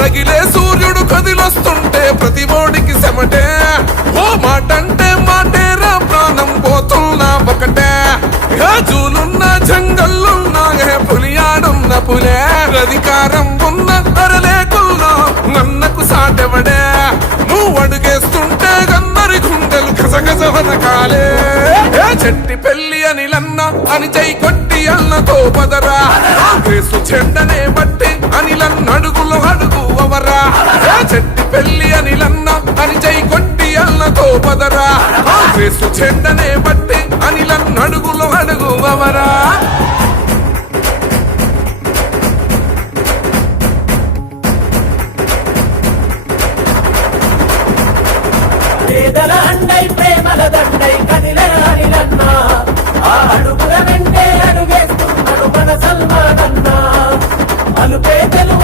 రగిలే సూర్యుడు కదిలొస్తుంటే ప్రతి ఓడికి సెమటే ఓ మాటంటే మాటేరా ప్రాణం పోతున్నా ఒకటే జూలున్న జంగల్లున్నా పులియాడున్న పులే అధికారం ఉన్న తరలేకుల్లో నన్నకు సాటెవడే నువ్వు అడుగేస్తుంటే గందరి గుండెలు కసగసవన కాలే చెట్టి పెళ్లి అనిలన్న అని చై కొట్టి అన్నతో పదరా కాంగ్రెసు చెండనే బట్టి అనిలన్న అడుగులో అడుగు అవరా చెట్టి పెళ్లి అనిలన్న అని చై కొట్టి అన్నతో పదరా కాంగ్రెసు చెండనే బట్టి అనిలన్న అడుగులో అడుగు అవరా పేదల అండై ప్రేమల దండై కదిలే అనిలన్న ఆ అడుగుల వెంటే అడుగేస్తున్నాడు మన సల్మానన్న అలుపే తెలువని